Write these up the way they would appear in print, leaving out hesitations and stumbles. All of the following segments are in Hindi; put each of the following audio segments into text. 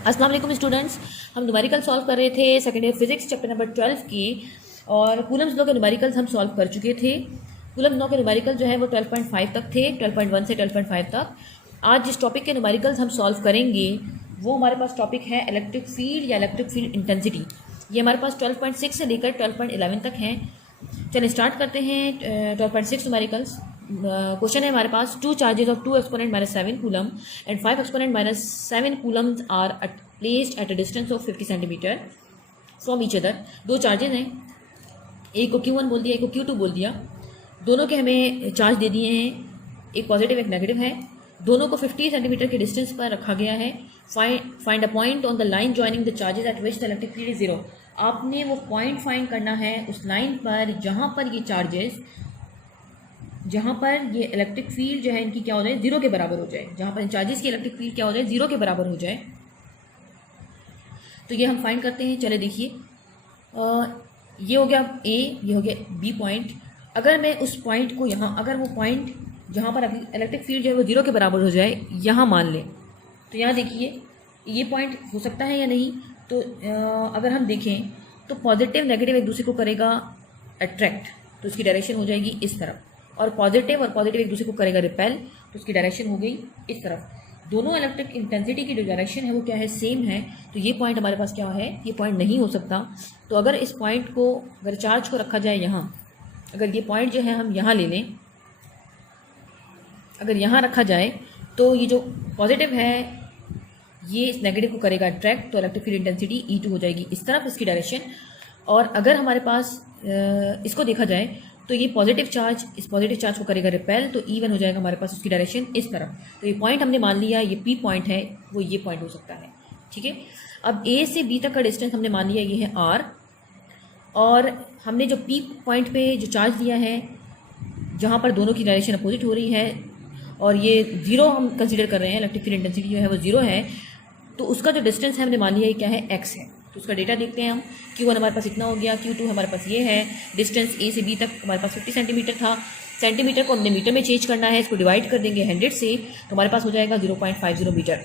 अस्सलाम वालेकुम स्टूडेंट्स। हम न्यूमेरिकल सॉल्व कर रहे थे second year physics chapter number 12 की, और कूलम्स लॉ के न्यूमेरिकल्स हम सॉल्व कर चुके थे। कूलम्स लॉ के न्यूमेरिकल जो है वो 12.5 तक थे, 12.1 से 12.5 तक। आज जिस टॉपिक के न्यूमेरिकल्स हम सॉल्व करेंगे वो हमारे पास टॉपिक है इलेक्ट्रिक फील्ड या इलेक्ट्रिक फील्ड इंटेंसिटी। ये हमारे पास 12.6 से लेकर 12.11 तक हैं। चलिए स्टार्ट करते हैं 12.6 न्यूमेरिकल्स। क्वेश्चन है हमारे पास, two charges of 2 exponent -7 coulomb and 5 exponent -7 coulomb are placed at a distance of 50 centimetre from each other. दो चार्जेस हैं, एक को Q1 बोल दिया, एक को Q2 बोल दिया। दोनों के हमें चार्ज दे दिए हैं, एक पॉजिटिव एक नेगेटिव है। दोनों को 50 सेंटीमीटर के डिस्टेंस पर रखा गया है। Find a point on the line joining the charges eight which the electric field is zero. आपने वो पॉइंट फाइंड करना है उस लाइन पर जहाँ पर ये चार्जेस, जहाँ पर ये इलेक्ट्रिक फील्ड जो है इनकी क्या हो जाए, जीरो के बराबर हो जाए। जहाँ पर चार्जेस की इलेक्ट्रिक फील्ड क्या हो जाए, जीरो के बराबर हो जाए। तो ये हम फाइंड करते हैं। चले देखिए, ये हो गया ए, ये हो गया बी पॉइंट। अगर मैं उस पॉइंट को यहाँ, अगर वो पॉइंट जहाँ पर इलेक्ट्रिक फील्ड जो है वो जीरो के बराबर हो जाए, यहाँ मान लें, तो यहाँ देखिए ये पॉइंट हो सकता है या नहीं। तो अगर हम देखें तो पॉजिटिव नेगेटिव एक दूसरे को करेगा अट्रैक्ट, तो उसकी डायरेक्शन हो जाएगी इस तरफ, और पॉजिटिव एक दूसरे को करेगा रिपेल, तो उसकी डायरेक्शन हो गई इस तरफ। दोनों इलेक्ट्रिक इंटेंसिटी की जो डायरेक्शन है वो क्या है, सेम है। तो ये पॉइंट हमारे पास क्या है, ये पॉइंट नहीं हो सकता। तो अगर इस पॉइंट को, अगर चार्ज को रखा जाए यहाँ, अगर ये पॉइंट जो है हम यहाँ ले लें, अगर यहाँ रखा जाए तो ये जो पॉजिटिव है ये इस नेगेटिव को करेगा अट्रैक्ट, तो इलेक्ट्रिक फील्ड इंटेंसिटी E2 हो जाएगी इस तरफ, इसकी डायरेक्शन। और अगर हमारे पास इसको देखा जाए तो ये पॉजिटिव चार्ज इस पॉजिटिव चार्ज को करेगा रिपेल, तो E1 हो जाएगा हमारे पास उसकी डायरेक्शन इस तरफ। तो ये पॉइंट हमने मान लिया, ये P पॉइंट है, वो ये पॉइंट हो सकता है। ठीक है, अब A से B तक का डिस्टेंस हमने मान लिया ये है R, और हमने जो P पॉइंट पे जो चार्ज दिया है जहाँ पर दोनों की डायरेक्शन अपोजिट हो रही है, और ये जीरो हम कंसीडर कर रहे हैं, इलेक्ट्रिक फील्ड इंटेंसिटी जो है वो जीरो है, तो उसका जो डिस्टेंस है हमने मान लिया ये क्या है, x है। तो उसका डेटा देखते हैं हम। Q1 हमारे पास इतना हो गया, Q2 हमारे पास ये है। डिस्टेंस A से B तक हमारे पास 50 सेंटीमीटर था। सेंटीमीटर को हमने मीटर में चेंज करना है, इसको डिवाइड कर देंगे 100 से, तो हमारे पास हो जाएगा 0.50 मीटर।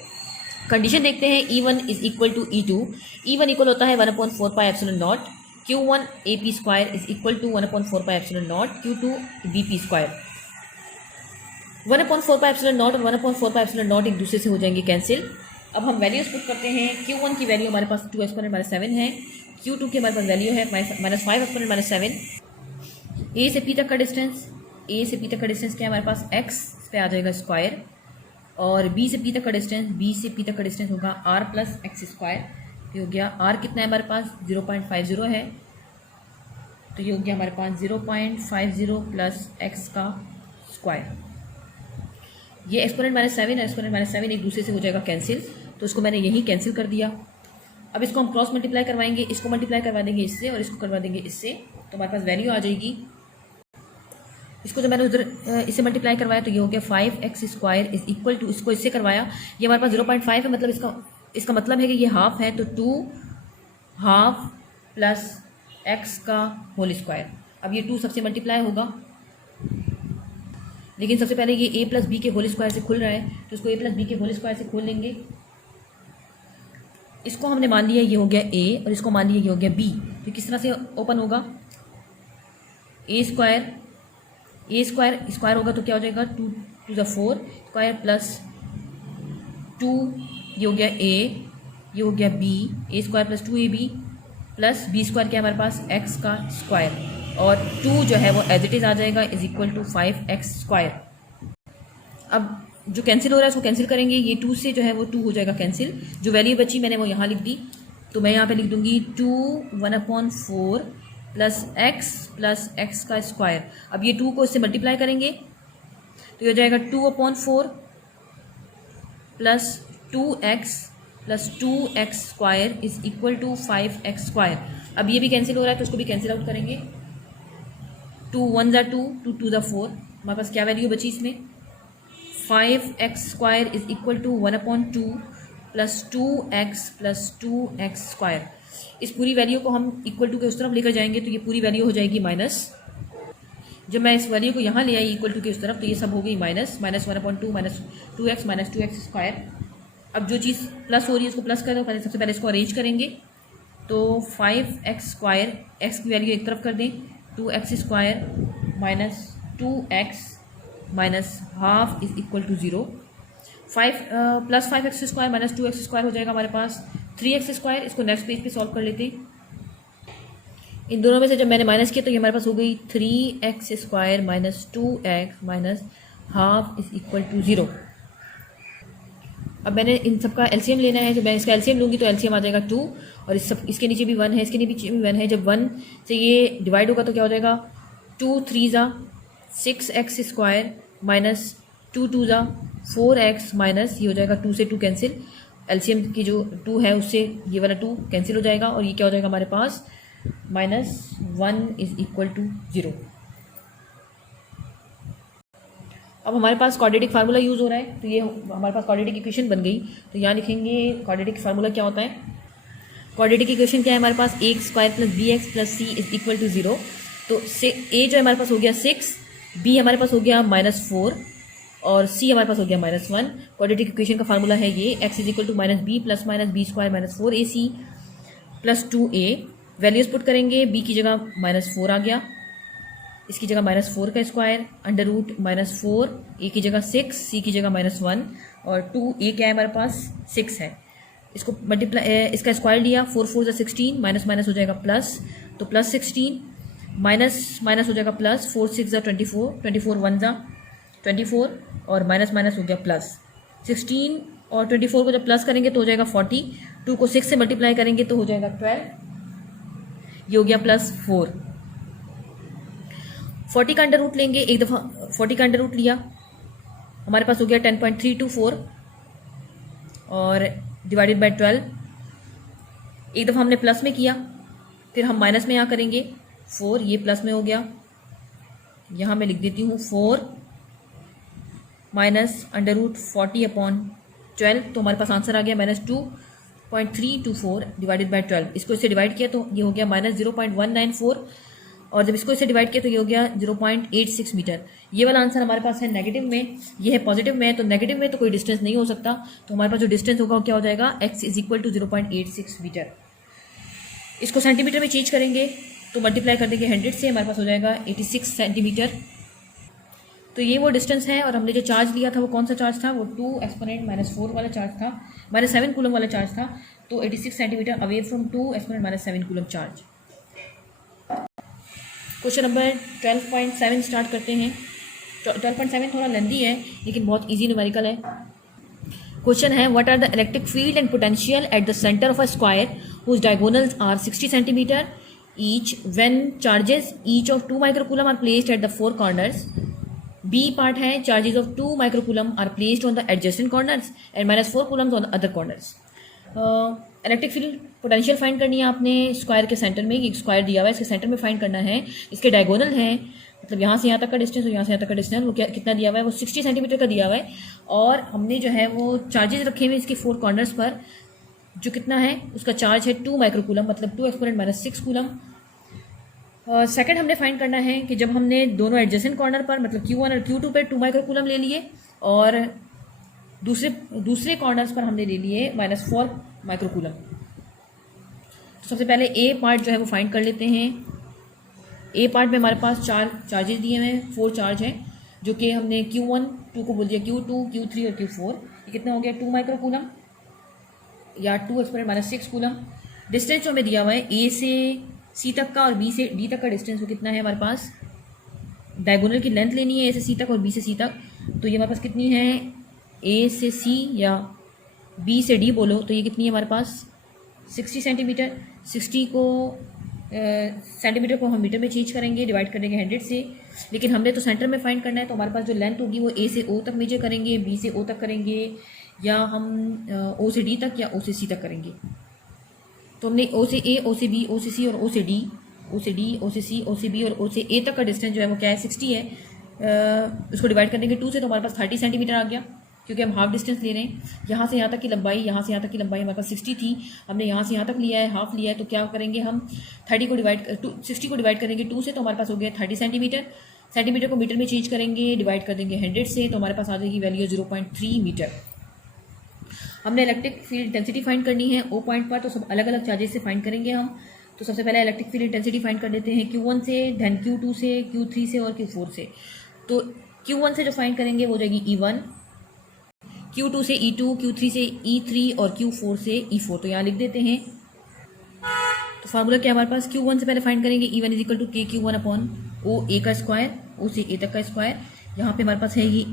कंडीशन देखते हैं, E1 is equal to E2। E1 equal होता है 1/4πε0। Q1 AP square is equal to 1/4πε0 Q2 BP square. 1/4πε0 और 1/4πε0 एक दूसरे से हो जाएंगे कैंसिल। अब हम वैल्यूज पुट करते हैं। Q1 की वैल्यू हमारे पास 2 एक्सपोनेंट -7 है। Q2 की हमारे पास वैल्यू है -5 एक्सपोनेंट -7। A से P तक का डिस्टेंस, A से P तक का डिस्टेंस क्या है हमारे पास, x पे आ जाएगा स्क्वायर, और B से P तक का डिस्टेंस, B से P तक का डिस्टेंस होगा R प्लस एक्स स्क्वायर। ये हो गया, R कितना है हमारे पास, 0.50 है, तो ये हो गया हमारे पास 0.50 प्लस एक्स का स्क्वायर। ये एक्सपोनेंट -7 और एक्सपोनेंट -7 एक दूसरे से हो जाएगा कैंसिल, तो उसको मैंने यहीं कैंसिल कर दिया। अब इसको हम क्रॉस मल्टीप्लाई करवाएंगे, इसको मल्टीप्लाई करवा देंगे इससे और इसको करवा देंगे इससे, तो हमारे पास वैल्यू आ जाएगी। इसको जो मैंने उधर इससे मल्टीप्लाई करवाया तो ये हो गया 5x square is equal to, इसको इससे करवाया, ये हमारे पास 0.5 है, मतलब इसका मतलब है कि ये हाफ है, तो 2 हाफ प्लस x का होल स्क्वायर। अब ये 2 सबसे मल्टीप्लाई होगा, लेकिन सबसे पहले ये a प्लस बी के होल स्क्वायर से खुल रहा है, तो इसको a प्लस बी के होल स्क्वायर से खोल लेंगे। इसको हमने मान लिया ये हो गया a, और इसको मान लिया ये हो गया b। तो किस तरह से ओपन होगा, a स्क्वायर होगा तो क्या हो जाएगा, 2 to the 4 स्क्वायर प्लस 2, ये हो गया a, ये हो गया b, a square plus 2ab plus b square क्या है हमारे पास, x का स्क्वायर, और 2 जो है वो एज इट इज़ आ जाएगा is equal to 5x square. अब जो कैंसिल हो रहा है उसको कैंसिल करेंगे, ये 2 से जो है वो 2 हो जाएगा कैंसिल। जो वैल्यू बची मैंने वो यहाँ लिख दी, तो मैं यहाँ पे लिख दूँगी 2 1/4 प्लस x का स्क्वायर। अब ये 2 को इससे मल्टीप्लाई करेंगे तो ये हो जाएगा 2/4 plus 2x plus 2x square is equal to 5x square. अब ये भी कैंसिल हो रहा है तो उसको भी कैंसिल आउट करेंगे। 2 1 ज़ा 2, 2 2 ज़ा 4, हमारे पास क्या वैल्यू बची इसमें, 5x square is equal to 1/2 plus 2x plus 2x square. इस पूरी वैल्यू को हम इक्वल टू के उस तरफ लेकर जाएंगे तो ये पूरी वैल्यू हो जाएगी माइनस। जब मैं इस वैल्यू को यहाँ ले आई इक्वल टू के उस तरफ, तो ये सब हो गई माइनस 1/2 -2x -2x स्क्वायर। अब जो चीज़ प्लस हो रही है उसको प्लस कर दो, पहले सबसे पहले इसको अरेंज करेंगे। तो 5x² x की वैल्यू एक तरफ कर दें, 2x² minus 2x minus half is equal to 0। 5x² minus 2x² हो जाएगा हमारे पास 3x²। इसको नेक्स्ट पेज पे सॉल्व कर लेते हैं। इन दोनों में से जब मैंने माइनस किया तो ये हमारे पास हो गई 3x² minus 2x minus half is equal to 0। अब मैंने इन सब का एलसीएम लेना है, तो मैं इसका एलसीएम लूँगी तो एलसीएम आ जाएगा 2, और इसके नीचे भी 1 है, इसके नीचे भी 1 है। जब 1 से ये डिवाइड होगा तो क्या हो जाएगा, 2 3 6x² माइनस 2 2 4x माइनस ये हो जाएगा 2 से 2 कैंसिल, एलसीएम की जो 2 है उससे ये वाला 2 कैंसिल हो जाएगा, और ये क्या हो जाएगा हमारे पास -1 इज इक्वल टू 0। अब हमारे पास क्वाड्रेटिक फार्मूला यूज़ हो रहा है, तो ये हमारे पास क्वाड्रेटिक इक्वेशन बन गई। तो यहाँ लिखेंगे क्वाड्रेटिक फार्मूला क्या होता है। क्वाड्रेटिक इक्वेशन क्या है हमारे पास, a² + bx + c is equal to 0। तो से a जो हमारे पास हो गया 6, b हमारे पास हो गया -4 और c हमारे पास हो गया -1। क्वाड्रेटिक इक्वेशन का फार्मूला है ये, x is equal to -b + -b² - 4ac + 2a। Values put करेंगे, b की जगह -4 आ गया, इसकी जगह -4 का स्क्वायर, अंडर रूट -4, a की जगह 6, c की जगह -1 और 2a क्या है हमारे पास 6 है। इसको मल्टीप्लाई, इसका स्क्वायर लिया, 4 4 = 16, माइनस माइनस हो जाएगा प्लस, तो +16 माइनस माइनस हो जाएगा प्लस, 4 6 = 24, 24 1 = 24 और माइनस माइनस हो गया प्लस। 16 और 24 को जब प्लस करेंगे तो हो जाएगा 40, 2 को 6 से मल्टीप्लाई करेंगे तो हो जाएगा 12, ये हो गया +4। 40 का अंडर रूट लेंगे, एक दफ़ा 40 का अंडर रूट लिया, हमारे पास हो गया 10.324 और डिवाइडेड बाय 12। एक दफ़ा हमने प्लस में किया, फिर हम माइनस में यहाँ करेंगे 4, ये प्लस में हो गया, यहाँ मैं लिख देती हूँ 4 माइनस √40/12, तो हमारे पास आंसर आ गया -2.324 डिवाइडेड बाय 12। इसको इससे डिवाइड किया तो ये हो गया -0.194 और जब इसको इससे डिवाइड किया तो ये हो गया 0.86 मीटर। ये वाला आंसर हमारे पास है नेगेटिव में, ये है पॉजिटिव में, तो नेगेटिव में तो कोई डिस्टेंस नहीं हो सकता, तो हमारे पास जो डिस्टेंस होगा वो क्या हो जाएगा, x is equal to 0.86 metre. इसको सेंटीमीटर में चेंज करेंगे तो मल्टीप्लाई कर देंगे 100 से, हमारे पास हो जाएगा 86 सेंटीमीटर। तो ये वो डिस्टेंस है, और हमने जो चार्ज लिया था वो कौन सा चार्ज था, वो 2 एक्सपोनेंट -4 वाला चार्ज था, -7 कूलम वाला चार्ज था, तो 86 centimetre away from 2 exponent -7 coulomb charge. Question number 12.7 start करते हैं। 12.7 थोड़ा लेंदी है लेकिन बहुत इजी न्यूमेरिकल है। क्वेश्चन है, what are the electric field and potential at the centre of a square whose diagonals are 60 centimetre each when charges each of 2 microcoulomb are placed at the 4 corners. B part है, charges of 2 microcoulomb are placed on the adjacent corners and -4 Coulomb's on the other corners. Electric field potential find करनी है आपने स्क्वायर के सेंटर में, एक स्क्वायर दिया हुआ है, इसके सेंटर में फाइंड करना है। इसके डायगोनल है, मतलब यहाँ से यहाँ तक का डिस्टेंस और यहाँ से यहाँ तक का डिस्टेंस, वो क्या कितना दिया हुआ है, वो 60 सेंटीमीटर का दिया हुआ है, और हमने जो है वो चार्जेस रखे हुए इसके 4 कॉर्नर्स पर, जो कितना है उसका चार्ज है 2 माइक्रोकूलम, मतलब 2 एक्सपोनेंट -6 कूलम। सेकंड हमने फाइंड करना है कि जब हमने दोनों एडजेसेंट कॉर्नर पर, मतलब Q1 और Q2 पर 2 माइक्रोकूलम ले लिए और दूसरे कॉर्नर्स पर हमने ले लिए -4 माइक्रोकूलम। तो सबसे पहले ए पार्ट जो है वो फाइंड कर लेते हैं। ए पार्ट में हमारे पास 4 चार्जेस दिए हुए हैं, 4 चार्ज हैं, जो कि हमने Q1 2 को बोल दिया Q2 Q3 और Q4। ये कितना हो गया 2 माइक्रोकूलम या 2 एक्सपोनेंट -6 कूलम। डिस्टेंस जो हमें दिया हुआ है ए से सी तक का और बी से डी तक का डिस्टेंस वो कितना है हमारे पास, डायगोनल की लेंथ लेनी है ए से सी तक और बी से सी तक, तो ये हमारे पास कितनी है, ए से सी या बी से डी बोलो, तो ये कितनी है हमारे पास 60 सेंटीमीटर। 60 को सेंटीमीटर को हम मीटर में चेंज करेंगे, डिवाइड करेंगे 100 से, लेकिन हमने तो सेंटर में फाइंड करना है, तो हमारे पास जो लेंथ होगी वो ए से ओ तक मेजर करेंगे, बी से ओ तक करेंगे, या हम ओ से डी तक या ओ से सी तक करेंगे। तो हमने ओ से ए, ओ से बी, ओ से सी और ओ से डी, ओ से डी, ओ से सी, ओ से बी और ओ से ए तक का डिस्टेंस जो है वो क्या है 60 है। उसको डिवाइड कर देंगे 2 से, तो हमारे पास 30 सेंटीमीटर आ गया, क्योंकि हम हाफ डिस्टेंस ले रहे हैं। यहाँ से यहाँ तक की लंबाई, यहाँ से यहाँ तक की लंबाई हमारे पास 60 थी, हमने यहाँ से यहाँ तक लिया है, हाफ लिया है, तो क्या करेंगे हम 60 को डिवाइड करेंगे 2 से, तो हमारे पास हो गया 30 सेंटीमीटर। सेंटीमीटर को मीटर में चेंज करेंगे, डिवाइड कर देंगे 100 से, तो हमारे पास आ जाएगी वैल्यू 0.3 मीटर। हमने इलेक्ट्रिक फील्ड इंटेंसिटी फाइंड करनी है ओ पॉइंट पर, तो सब अलग अलग चार्जेस से फाइंड करेंगे हम। तो सबसे पहले इलेक्ट्रिक फील्ड इंटेंसिटी फाइंड कर लेते हैं Q1 से, देन Q2 से, Q3 से और Q4 से। तो Q1 से जो फाइंड करेंगे वो हो जाएगी E1, Q2 से E2, Q3 से E3 और Q4 से E4। तो यहाँ लिख देते हैं। तो फार्मूला क्या है हमारे पास, Q1 से पहले फाइंड करेंगे E1 is equal to KQ1 upon O A का स्क्वायर, ओ से ए तक का स्क्वायर। यहाँ पे हमारे पास है ये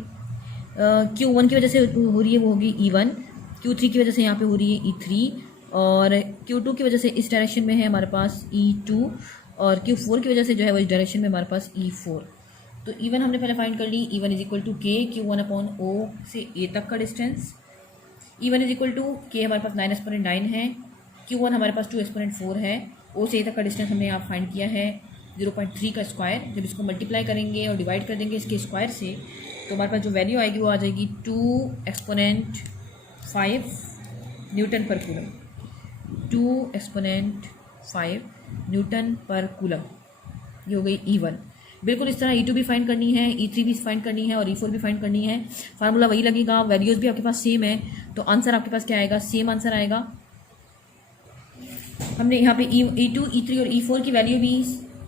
Q1 की वजह से हो रही है वो होगी E1, Q3 की वजह से यहाँ पे हो रही है E3 और Q2 की वजह से इस डायरेक्शन में है हमारे पास E2 और Q4 की वजह से जो है वो इस डायरेक्शन में हमारे पास E4। तो E1 हमने पहले फाइंड कर ली, E1 is equal to KQ1 upon O से ए तक का distance. E1 is equal to K हमारे पास 9 है, Q1 हमारे पास 2 है, O से ए तक का डिस्टेंस हमने यहाँ फाइंड किया है 0.3 का स्क्वायर। जब इसको मल्टीप्लाई करेंगे और डिवाइड कर देंगे इसके स्क्वायर से तो हमारे पास जो वैल्यू आएगी वो आ जाएगी 2 exponent 5 न्यूटन पर कूलम, 2 exponent 5 न्यूटन पर कूलम। ये हो गई E1। बिल्कुल इस तरह E2 भी फाइंड करनी है, E3 भी फाइंड करनी है और E4 भी फाइंड करनी है। फार्मूला वही लगेगा, वैल्यूज़ भी आपके पास सेम है, तो आंसर आपके पास क्या आएगा, सेम आंसर आएगा। हमने यहाँ पे E2, E3 और E4 की वैल्यू भी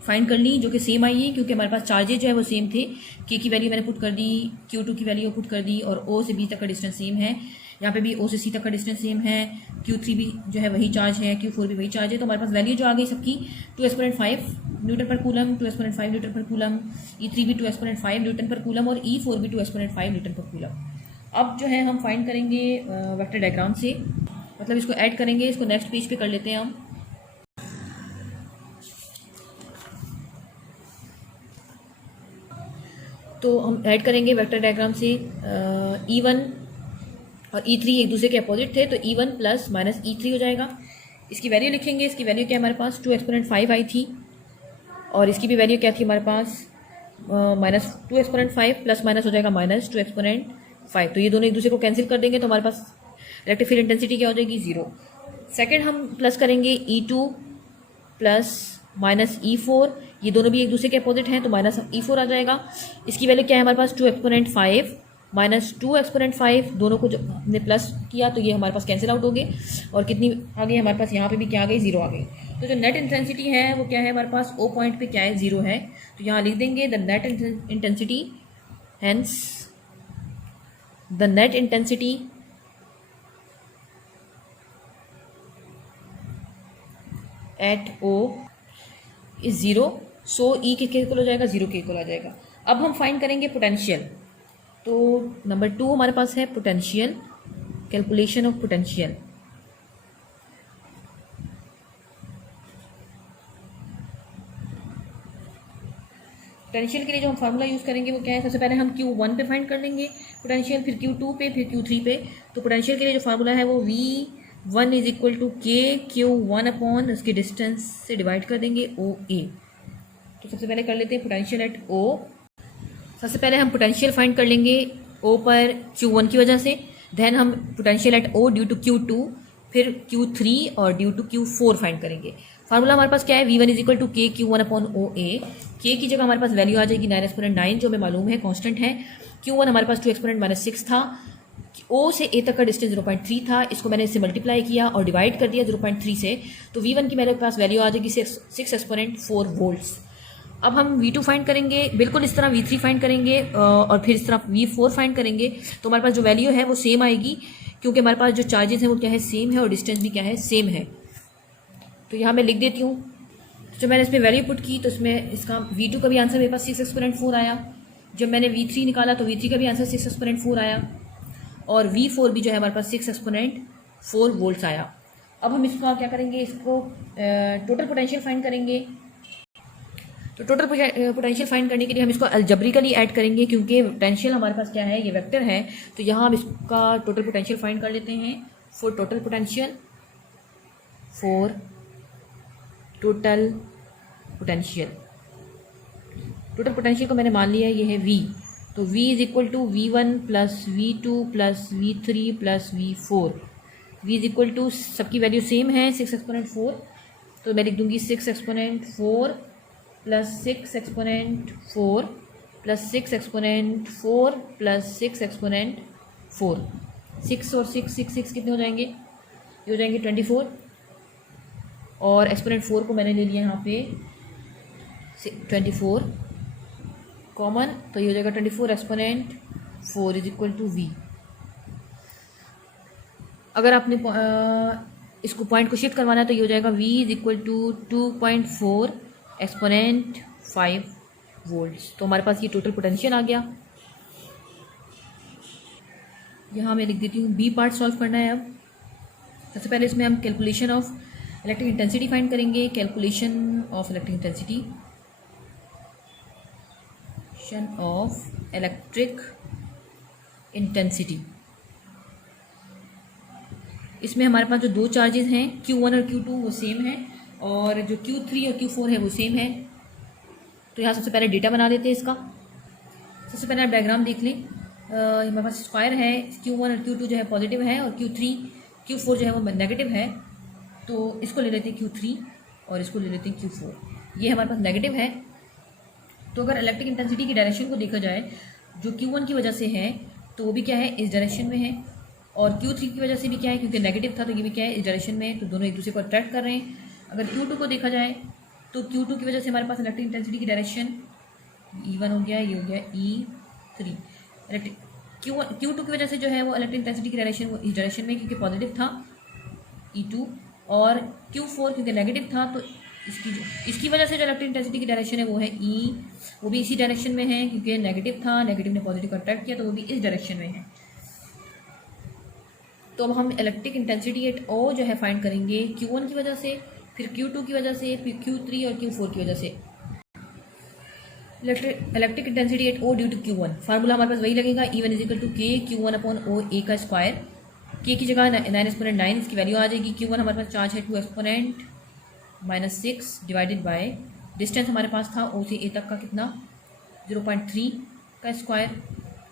फाइंड कर ली जो कि सेम आई है, क्योंकि हमारे पास चार्जेज जो है वो सेम थे। K की वैल्यू मैंने पुट कर दी, Q2 की वैल्यू पुट कर दी और O से B तक का डिस्टेंस सेम है। यहाँ पे भी O से C तक का डिस्टेंस सेम है, Q3 भी जो है वही चार्ज है, Q4 भी वही चार्ज है। तो हमारे पास वैल्यू जो आ गई सबकी 2 exponent 5 न्यूटन पर कूलम, 2 exponent 5 न्यूटन पर कूलम, E3 भी 2 exponent 5 न्यूटन पर कूलम और E4 भी 2 exponent 5 न्यूटन पर कूलम। अब जो है हम फाइंड करेंगे वेक्टर डायग्राम से, मतलब इसको ऐड करेंगे। इसको नेक्स्ट पेज पे कर लेते हैं हम। तो हम ऐड करेंगे वेक्टर डायग्राम से E1 और E3 एक दूसरे के अपोजिट थे, तो E1 प्लस माइनस E3 हो जाएगा। इसकी वैल्यू लिखेंगे। इसकी वैल्यू क्या हमारे पास 2 exponent 5 आई थी और इसकी भी वैल्यू क्या थी हमारे पास माइनस 2 exponent 5 प्लस माइनस हो जाएगा माइनस 2 exponent 5। तो ये दोनों एक दूसरे को कैंसिल कर देंगे तो हमारे पास इलेक्ट्रिक फील्ड इंटेंसिटी क्या हो जाएगी 0। सेकेंड हम प्लस करेंगे E2 प्लस माइनस E4, ये दोनों भी एक दूसरे के अपोजिट हैं तो माइनस E4 आ जाएगा। इसकी वैल्यू क्या है हमारे पास 2 exponent 5 माइनस 2 exponent 5, दोनों को जो हमने प्लस किया तो ये हमारे पास कैंसिल आउट हो गए और कितनी आ गई हमारे पास, यहाँ पे भी क्या आ गई 0 आ गई। तो जो नेट इंटेंसिटी है वो क्या है हमारे पास, O पॉइंट पे क्या है 0 है, तो यहाँ लिख देंगे the net intensity, hence the net intensity at O is 0, so E के इक्वल हो जाएगा 0 के इक्वल आ जाएगा। अब हम फाइंड करेंगे पोटेंशियल। तो नंबर 2 हमारे पास है potential, calculation of potential. Potential के लिए जो हम फार्मूला यूज़ करेंगे वो क्या है, सबसे पहले हम Q1 पे फाइंड कर लेंगे पोटेंशियल, फिर Q2 पे, फिर Q3 पे। तो पोटेंशियल के लिए जो फार्मूला है वो V1 is equal to KQ1 upon उसके डिस्टेंस से डिवाइड कर देंगे OA। तो सबसे पहले कर लेते हैं पोटेंशियल एट O। सबसे पहले हम पोटेंशियल फाइंड कर लेंगे O पर Q1 की वजह से, देन हम potential at O due to Q2, फिर Q3 और ड्यू टू Q4 फाइंड करेंगे। फार्मूला हमारे पास क्या है, V1 is equal to KQ1 upon OA। K की जगह हमारे पास वैल्यू आ जाएगी 9 exponent 9 जो हमें मालूम है कांस्टेंट है। Q1 हमारे पास 2 exponent माइनस 6 था, O से A तक का डिस्टेंस 0.3 था, इसको मैंने इससे मल्टीप्लाई किया और डिवाइड कर दिया 0.3 से, तो V1 की मेरे पास वैल्यू आ जाएगी 6 exponent 4 वोल्ट्स। अब हम V2 फाइंड करेंगे, बिल्कुल इस तरह V3 फाइंड करेंगे और फिर इस तरह V4 फाइंड करेंगे। तो हमारे पास जो वैल्यू है वो सेम आएगी, क्योंकि हमारे पास जो चार्जेस हैं वो क्या है सेम है और डिस्टेंस भी क्या है सेम है। तो यहाँ मैं लिख देती हूँ, जो मैंने इसमें वैल्यू पुट की तो इसमें इसका V2 का भी आंसर मेरे पास 6 exponent 4 आया। जब मैंने V3 निकाला तो V3 का भी आंसर 6 exponent 4 आया और V4 भी जो है हमारे पास 6 exponent 4 वोल्ट्स आया। अब हम इसका क्या करेंगे, इसको टोटल पोटेंशियल फाइंड करेंगे। तो टोटल पोटेंशियल फाइंड करने के लिए हम इसको अलजेब्रिकली ऐड करेंगे, क्योंकि पोटेंशियल हमारे पास क्या है ये वेक्टर है। तो यहाँ हम इसका टोटल पोटेंशियल फाइंड कर लेते हैं। For total potential, for total potential, total potential को मैंने मान लिया है ये है V। तो V is equal to V1 plus V2 plus V3 plus V4। V is equal to, सबकी वैल्यू सेम है 6 exponent 4, तो मैं लिख दूंगी 6 exponent 4 plus 6 exponent 4 plus 6 exponent 4 plus 6 exponent 4। 6 और 6 कितने हो जाएंगे, ये हो जाएंगे 24, और एक्सपोनेंट 4 को मैंने ले लिया यहाँ पे 24 कॉमन, तो ये हो जाएगा 24 exponent 4 is equal to V. अगर आपने इसको पॉइंट को शिफ्ट करवाना है तो ये हो जाएगा v is equal to 2.4 exponent 5 volts. तो हमारे पास ये टोटल पोटेंशियल आ गया। यहाँ मैं लिख देती हूँ बी पार्ट सॉल्व करना है। अब सबसे पहले इसमें हम calculation of electric intensity find करेंगे। कैलकुलेशन ऑफ इलेक्ट्रिक इंटेंसिटी, इसमें हमारे पास जो दो चार्जेस हैं Q1 और Q2 वो सेम है, और जो Q3 और Q4 है वो सेम है। तो यहाँ सबसे पहले डेटा बना लेते हैं इसका। सबसे पहले आप डायग्राम देख लें। हमारे पास स्क्वायर है, Q1 और Q2 जो है पॉजिटिव है, और Q4 जो है वो नेगेटिव है। तो इसको ले लेते हैं Q3 और इसको ले लेते हैं Q4। ये हमारे पास नेगेटिव है। तो अगर इलेक्ट्रिक इंटेंसिटी की डायरेक्शन को देखा जाए, जो Q1 की वजह से है तो वो भी क्या है, इस डायरेक्शन में है, और Q3 की वजह से भी क्या है, क्योंकि नेगेटिव था तो ये भी क्या है, इस डायरेक्शन में है। तो दोनों एक दूसरे को अट्रैक्ट कर रहे हैं। अगर Q2 को देखा जाए तो Q2 की वजह से हमारे पास इलेक्ट्रिक इंटेंसिटी की डायरेक्शन E1 हो गया, ये हो गया E3। Q2 की वजह से जो है वो इलेक्ट्रिक इंटेंसिटी की डायरेक्शन वो इस डायरेक्शन में, क्योंकि पॉजिटिव था E2, और Q4 क्योंकि नेगेटिव था तो इसकी वजह से जो इलेक्ट्रिक इंटेंसिटी की डायरेक्शन है वो है E, वो भी इसी डायरेक्शन में है, क्योंकि नेगेटिव था, नेगेटिव ने पॉजिटिव को अट्रैक्ट किया तो वो भी इस डायरेक्शन में है। तो अब हम इलेक्ट्रिक इंटेंसिटी एट O जो है फाइंड करेंगे Q1 की वजह से, फिर Q2 की वजह से, फिर Q3 और Q4 की वजह से। Electric intensity at O due to Q1, formula हमारे पास वही लगेगा, E1 is equal to K Q1 upon O A का स्क्वायर। K की जगह 9 एक्सपोनेंट 9 इसकी वैल्यू आ जाएगी। Q1 हमारे पास चार्ज है 2 एक्सपोनेंट -6 डिवाइडेड बाय डिस्टेंस हमारे पास था O से A तक का कितना, 0.3 का स्क्वायर।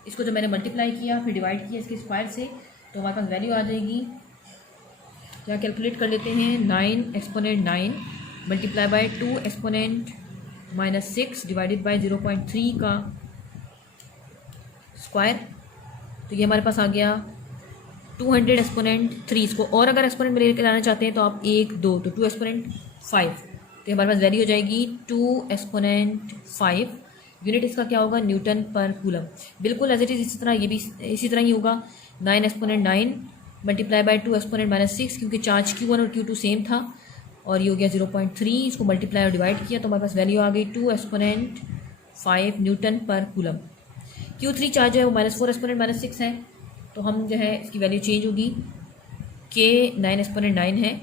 इसको जब मैंने मल्टीप्लाई किया फिर डिवाइड किया इसके स्क्वायर से, तो हमारे पास वैल्यू आ जाएगी। यहाँ कैलकुलेट कर लेते हैं, 9 exponent 9 multiply bye 2 exponent -6 divided by 0.3 का स्क्वायर। तो ये हमारे पास आ गया 200 एक्सपोनेंट 3। इसको और अगर एक्सपोनेंट में लेकर आना चाहते हैं तो आप 1 2 तो 2 एक्सपोनेंट 5। तो हमारे पास वैल्यू हो जाएगी 2 एक्सपोनेंट 5। यूनिट इसका क्या होगा, न्यूटन पर कूलम। बिल्कुल एज इट इज इसी तरह ये भी इसी तरह ही होगा। 9 एक्सपोनेंट 9 मल्टीप्लाई बाय 2 एक्सपोनेंट -6, क्योंकि चार्ज Q1 और Q2 सेम था, और ये हो गया 0.3। इसको मल्टीप्लाई और डिवाइड किया तो हमारे पास वैल्यू आ गई 2 एक्सपोनेंट 5 न्यूटन पर कूलम। Q3 चार्ज है वो -4 एक्सपोनेंट -6 है, तो हम जो है इसकी वैल्यू चेंज होगी, K 9 एक्सपोनेंट 9 है,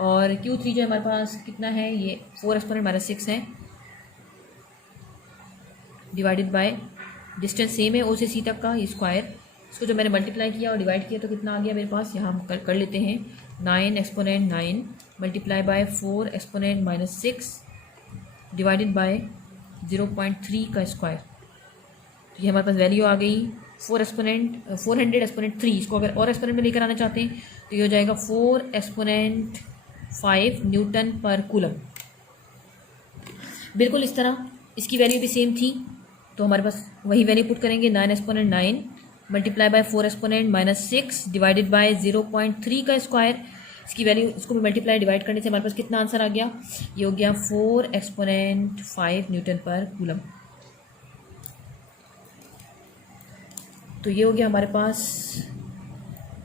और Q3 जो हमारे पास कितना है, ये 4 एक्सपोनेंट -6 है, डिवाइडेड बाय डिस्टेंस सेम है O से C तक का, ये स्क्वायर। इसको जो मैंने मल्टीप्लाई किया और डिवाइड किया तो कितना आ गया मेरे पास, यहाँ हम कर लेते हैं, 9 exponent 9 multiply by 4 exponent -6 divided by 0.3 का स्क्वायर। तो ये हमारे पास वैल्यू आ गई 400 एक्सपोनेंट 3। इसको अगर और एक्सपोनेंट में लेकर आना चाहते हैं तो ये हो जाएगा 4 एक्सपोनेंट 5 न्यूटन पर कूलम। बिल्कुल इस तरह इसकी वैल्यू भी सेम थी, तो हमारे पास वही वैल्यू पुट करेंगे, 9 exponent 9 multiply by 4 exponent -6 divided by 0.3 का स्क्वायर। इसकी वैल्यू, इसको भी मल्टीप्लाई डिवाइड करने से हमारे पास कितना आंसर आ गया, ये हो गया 4 एक्सपोनेंट 5 न्यूटन पर कूलम। तो ये हो गया हमारे पास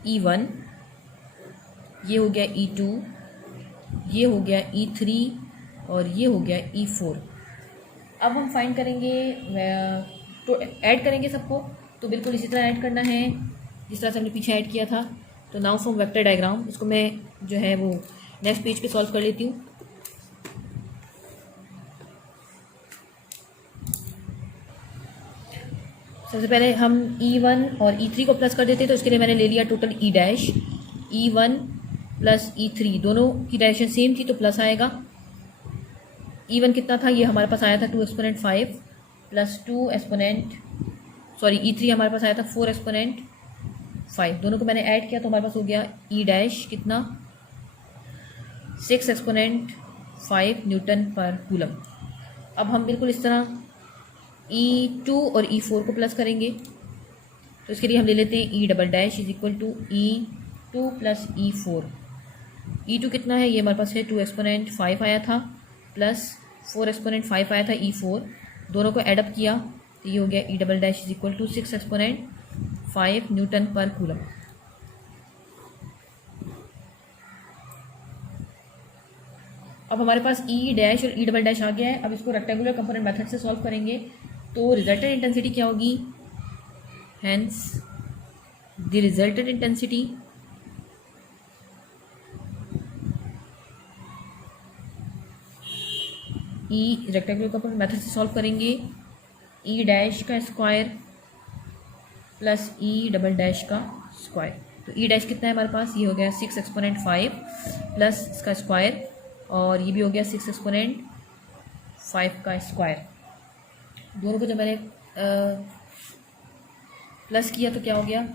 E1, ये हो गया E2, ये हो गया E3 और ये हो गया E4। अब हम फाइंड करेंगे, तो ऐड करेंगे सबको, तो बिल्कुल इसी तरह ऐड करना है जिस तरह से हमने पीछे ऐड किया था। तो नाउ फ्रॉम वेक्टर डायग्राम, इसको मैं जो है वो नेक्स्ट पेज पे सॉल्व कर लेती हूँ। सबसे पहले हम E1 और E3 को प्लस कर देते हैं, तो इसके लिए मैंने ले लिया total E dash, E1 plus E3 दोनों की डायरेक्शन सेम थी तो प्लस आएगा। E1 कितना था, ये हमारे पास आया था 2 एक्सपोनेंट 5 प्लस 2 एक्सपोनेंट E3 हमारे पास आया था 4 एक्सपोनेंट 5। दोनों को मैंने ऐड किया तो हमारे पास हो गया E डैश कितना, 6 एक्सपोनेंट 5 न्यूटन पर कूलम। अब हम बिल्कुल इस तरह E2 और E4 को प्लस करेंगे, तो इसके लिए हम ले लेते हैं E double dash is equal to E two plus E four. E two कितना है, ये हमारे पास है 2 एक्सपोनेंट 5 आया था प्लस 4 एक्सपोनेंट 5 आया था ई फोर, दोनों को एडअप किया तो ये हो गया E double dash is equal to 6 exponent 5 newton पर कूलम। अब हमारे पास ई डैश और ई डबल डैश आ गया है। अब इसको रेक्टेंगुलर कंपोनेंट मेथड से सॉल्व करेंगे तो रिजल्टेंट इंटेंसिटी क्या होगी, hence the resultant intensity E rectangular component method से सॉल्व करेंगे ई डैश का स्क्वायर प्लस ई डबल डैश का स्क्वायर। तो ई डैश कितना है हमारे पास, ये हो गया 6 एक्सपोनेंट 5 प्लस इसका स्क्वायर और ये भी हो गया 6 एक्सपोनेंट 5 का स्क्वायर। दोनों को जब मैंने प्लस किया तो क्या हो गया,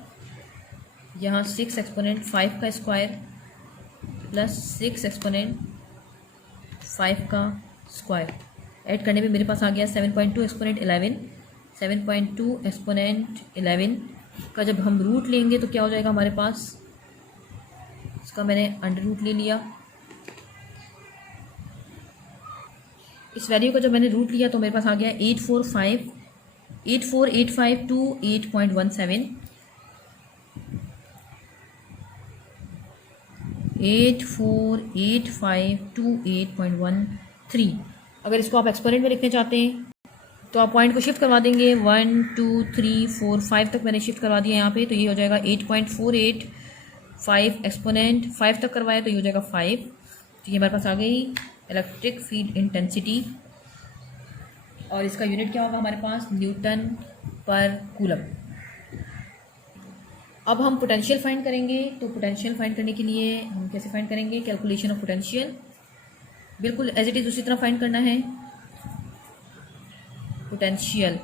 यहाँ 6 एक्सपोनेंट 5 का स्क्वायर प्लस 6 एक्सपोनेंट 5 का स्क्वायर। ऐड करने में मेरे पास आ गया 7.2 एक्सपोनेंट 11। 7.2 एक्सपोनेंट 11 का जब हम रूट लेंगे तो क्या हो जाएगा हमारे पास, इसका मैंने अंडर रूट ले लिया। इस वैल्यू का जब मैंने रूट लिया तो मेरे पास आ गया 8485 टू 8.17 8485 टू 8.13। अगर इसको आप एक्सपोनेंट में लिखना चाहते हैं तो आप पॉइंट को शिफ्ट करवा देंगे 1 2 3 4 5 तक मैंने शिफ्ट करवा दिया यहाँ पे, तो ये हो जाएगा 8.485 एक्सपोनेंट 5 तक करवाया तो ये हो जाएगा 5। तो ये हमारे पास आ गई इलेक्ट्रिक फील्ड इंटेंसिटी और इसका यूनिट क्या होगा हमारे पास, न्यूटन पर कूलम। अब हम पोटेंशियल फाइंड करेंगे। तो पोटेंशियल फाइंड करने के लिए हम कैसे फाइंड करेंगे, कैलकुलेशन ऑफ पोटेंशियल बिल्कुल एज इट इज़ उसी तरह फाइंड करना है। पोटेंशियल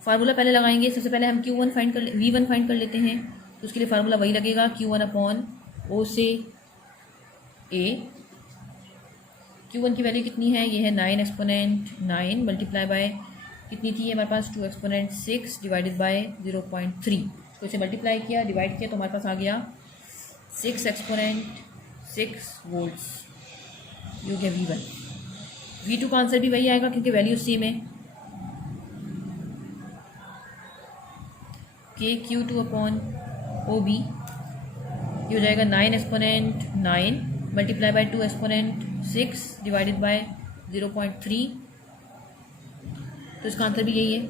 फार्मूला पहले लगाएंगे। सबसे पहले हम Q1 फाइंड कर V1 फाइंड कर लेते हैं, तो उसके लिए फार्मूला वही लगेगा Q1 अपॉन O से A। Q1 की वैल्यू कितनी है, ये है 9 एक्सपोनेंट 9 मल्टीप्लाई बाय कितनी थी हमारे पास 2 एक्सपोनेंट 6 डिवाइडेड बाय 0.3। तो इसे मल्टीप्लाई किया डिवाइड किया तो हमारे पास आ गया 6 एक्सपोनेंट 6 वोल्ट्स, ये हो गया V1। V2 का आंसर भी वही आएगा क्योंकि वैल्यू सेम है। KQ2 अपॉन OB ये हो जाएगा 9 exponent 9 multiply bye 2 exponent 6 divided by 0.3। तो इसका आंसर भी यही है।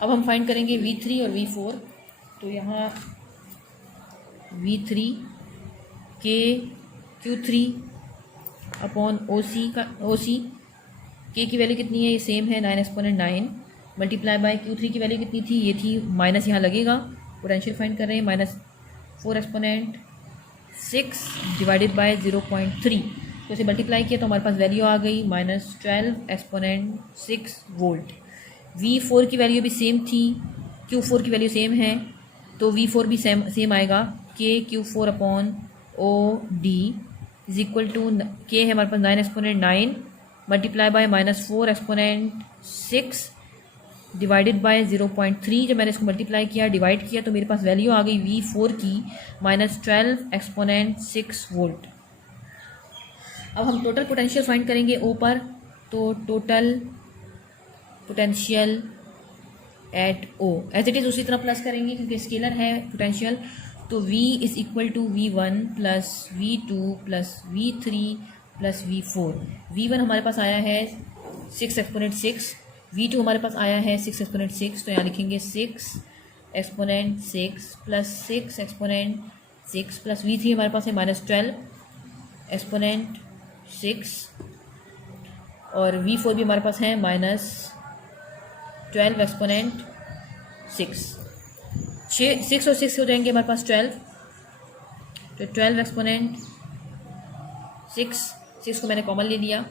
अब हम फाइंड करेंगे V3 और V4। तो यहाँ V3 KQ3 upon OC K की वैल्यू कितनी है, ये सेम है 9 एक्सपोनेंट 9 मल्टीप्लाई बाय Q3 की वैल्यू कितनी थी, ये थी माइनस यहाँ लगेगा, पोटेंशियल फाइंड कर रहे हैं -4 एक्सपोनेंट 6 डिवाइडेड बाय 0.3। तो इसे मल्टीप्लाई किया तो हमारे पास वैल्यू आ गई -12 एक्सपोनेंट 6 वोल्ट। V4 की वैल्यू भी सेम थी, Q4 की वैल्यू सेम है तो V4 भी सेम आएगा। KQ4 upon OD is equal to K है हमारे पास 9 exponent 9 multiply by -4 exponent 6 divided by 0.3। जब मैंने इसको मल्टीप्लाई किया डिवाइड किया तो मेरे पास वैल्यू आ गई V4 की -12 एक्सपोनेंट 6 वोल्ट। अब हम टोटल पोटेंशियल फाइंड करेंगे O पर। तो total potential at O as it is उसी तरह प्लस करेंगे क्योंकि स्केलर है पोटेंशियल। तो V is equal to V1 plus V2 plus V3 plus V4। V1 हमारे पास आया है 6 एक्सपोनेंट 6, V2 हमारे पास आया है 6 एक्सपोनेंट 6। तो यहाँ लिखेंगे 6 exponent 6 plus 6 exponent 6 plus V3 हमारे पास है -12 एक्सपोनेंट 6 और V4 भी हमारे पास है -12 एक्सपोनेंट 6। 6 और 6 हो जाएंगे हमारे पास 12, तो 12 एक्सपोनेंट 6 को मैंने कॉमन ले लिया।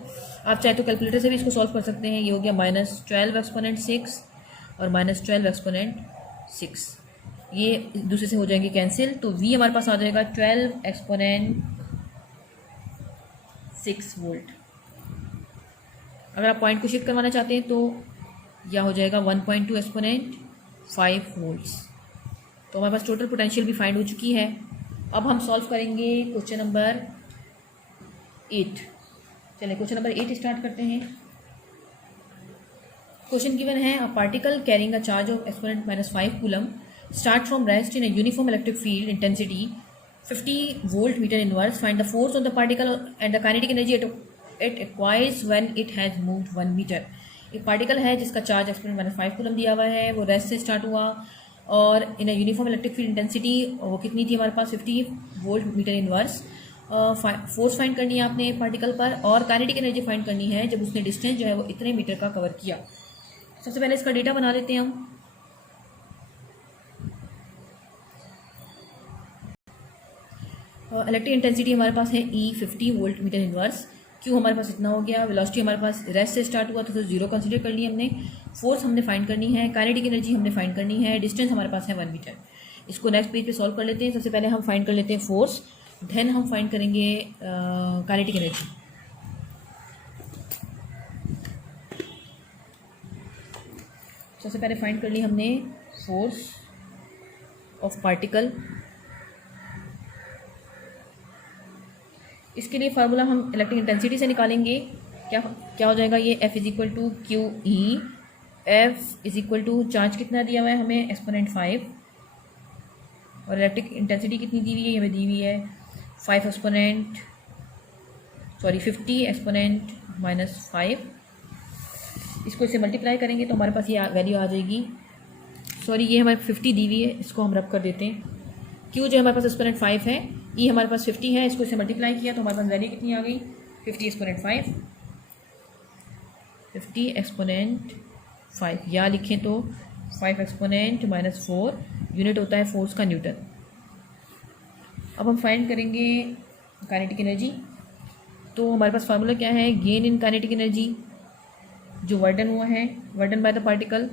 आप चाहे तो कैलकुलेटर से भी इसको सॉल्व कर सकते हैं। ये हो गया -12 एक्सपोनेंट 6 और -12 एक्सपोनेंट 6, ये एक दूसरे से हो जाएंगे कैंसिल, तो v हमारे पास आ जाएगा 12 एक्सपोनेंट 6 वोल्ट। अगर आप पॉइंट को शिफ्ट करवाना चाहते हैं तो यह हो जाएगा 1.2 एक्सपोनेंट 5 वोल्ट्स। तो हमारे पास टोटल पोटेंशियल भी फाइंड हो चुकी है। अब हम सॉल्व करेंगे क्वेश्चन नंबर 8। चलिए क्वेश्चन नंबर 8 स्टार्ट करते हैं। क्वेश्चन गिवन है, a particle carrying a charge of exponent -5 coulomb start from rest in a uniform electric field intensity 50 volt metre inverse, find the force on the particle and the kinetic energy it acquires when it has moved 1 metre. एक पार्टिकल है जिसका चार्ज एक्सपोनेंट -5 कूलम दिया हुआ है, वो रेस्ट से स्टार्ट हुआ और in a uniform electric field intensity वो कितनी थी हमारे पास 50 volt metre inverse. Force find करनी है आपने पार्टिकल पर और काइनेटिक एनर्जी फाइंड करनी है जब उसने डिस्टेंस जो है वो इतने मीटर का कवर किया। सबसे पहले इसका डेटा बना लेते हैं हम। इलेक्ट्रिक इंटेंसिटी हमारे पास है E 50 volt metre inverse. Q हमारे पास इतना हो गया। वेलोसिटी हमारे पास रेस्ट से स्टार्ट हुआ तो जीरो कंसीडर कर ली हमने। फोर्स हमने फाइंड करनी है, काइनेटिक एनर्जी हमने फाइंड करनी है, डिस्टेंस हमारे पास है 1 मीटर। इसको नेक्स्ट पेज पे सॉल्व कर लेते हैं। सबसे पहले हम फाइंड कर लेते हैं फोर्स, देन हम फाइंड करेंगे काइनेटिक एनर्जी। सबसे पहले फाइंड कर ली हमने फोर्स ऑफ पार्टिकल। इसके लिए फार्मूला हम इलेक्ट्रिक इंटेंसिटी से निकालेंगे। क्या हो जाएगा ये F is equal to Q E. F is equal to charge कितना दिया हुआ है हमें एक्सपोनेंट 5 और इलेक्ट्रिक इंटेंसिटी कितनी दी हुई है हमें दी हुई है 50 एक्सपोनेंट -5। इसको इससे मल्टीप्लाई करेंगे तो हमारे पास ये वैल्यू आ जाएगी। ये हमारे 50 दी हुई है, इसको हम रब कर देते हैं। Q जो हमारे पास एक्सपोनेंट 5 है, E हमारे पास 50 है, इसको इससे मल्टीप्लाई किया तो हमारे पास वैल्यू कितनी आ गई 50 एक्सपोनेंट 5 या लिखें तो 5 एक्सपोनेंट -4 यूनिट होता है फोर्स का न्यूटन। अब हम फाइंड करेंगे काइनेटिक एनर्जी। तो हमारे पास फार्मूला क्या है, गेन इन काइनेटिक एनर्जी जो वर्डन हुआ है, वर्डन बाय द पार्टिकल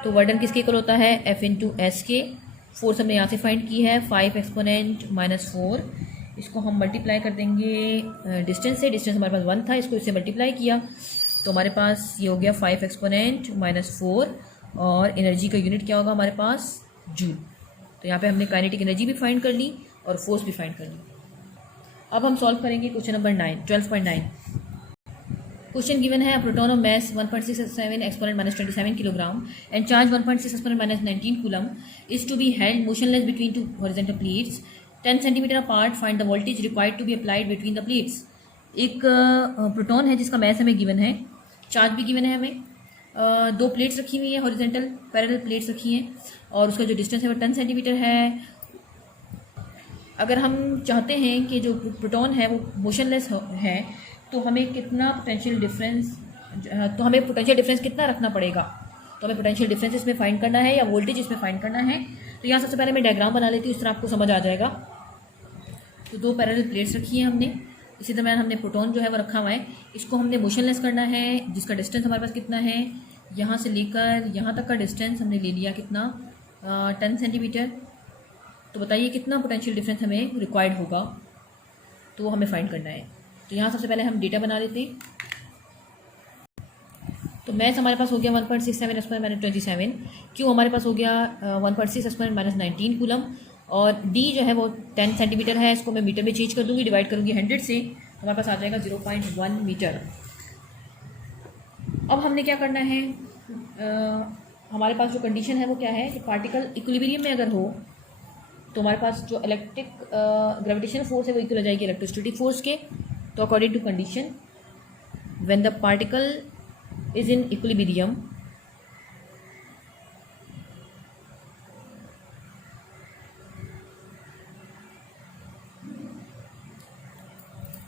तो वर्डन किसके इक्वल होता है F इंटू एस के। फोर्स हमने यहाँ से फाइंड की है 5 एक्सपोनेंट -4। इसको हम मल्टीप्लाई कर देंगे डिस्टेंस से। डिस्टेंस हमारे पास 1 था, इसको इससे मल्टीप्लाई किया तो हमारे पास ये हो गया 5 एक्सपोनेंट -4 और एनर्जी का यूनिट क्या होगा हमारे पास जूल। तो यहाँ पे हमने काइनेटिक एनर्जी भी फाइंड कर ली और फोर्स भी फाइंड कर ली। अब हम सॉल्व करेंगे क्वेश्चन नंबर 12.9। क्वेश्चन गिवन है, proton of mass 1.67 exponent -27 kilogram and charge 1.6 exponent -19 coulomb is to be held motionless between two horizontal plates 10 centimetre apart, find the voltage required to be applied between the plates. एक प्रोटॉन है जिसका मास हमें गिवन है, चार्ज भी गिवन है हमें, दो प्लेट्स रखी हुई है, हॉरिजॉन्टल पैरेलल प्लेट्स रखी हैं और उसका जो डिस्टेंस है वो 10 सेंटीमीटर है। अगर हम चाहते हैं कि जो प्रोटॉन है वो मोशनलेस है तो हमें कितना पोटेंशियल डिफरेंस कितना रखना पड़ेगा। तो हमें पोटेंशियल डिफरेंस इसमें फाइंड करना है या वोल्टेज इसमें फाइंड करना है। तो यहाँ सबसे पहले मैं डायग्राम बना लेती हूँ, इस तरह आपको समझ आ जाएगा। तो दो पैरेलल प्लेट्स रखी हैं हमने, इसी दरम्यान हमने प्रोटॉन जो है वो रखा हुआ है। इसको हमने मोशनलेस करना है, जिसका डिस्टेंस हमारे पास कितना है, यहाँ से लेकर यहाँ तक का डिस्टेंस हमने ले लिया कितना 10 सेंटीमीटर। तो बताइए कितना पोटेंशियल डिफरेंस हमें रिक्वायर्ड होगा, तो वो हमें फाइंड करना है। तो यहाँ सबसे पहले हम डेटा बना लेते हैं। तो मैथ हमारे पास हो गया 1.67 एक्सपोनेंट -27, क्यू हमारे पास हो गया 1.6 एक्सपोनेंट -19 कूलम और डी जो है वो 10 सेंटीमीटर है। इसको मैं मीटर में चेंज कर दूँगी, डिवाइड करूँगी 100 से, हमारे पास आ जाएगा 0.1 मीटर। अब हमने क्या करना है, हमारे पास जो कंडीशन है वो क्या है कि पार्टिकल इक्विलिब्रियम में अगर हो तो हमारे पास जो इलेक्ट्रिक ग्रेविटेशनल फोर्स है वो इक्वल हो जाएगी इलेक्ट्रोस्टैटिक फोर्स के। तो according to condition when the particle is in equilibrium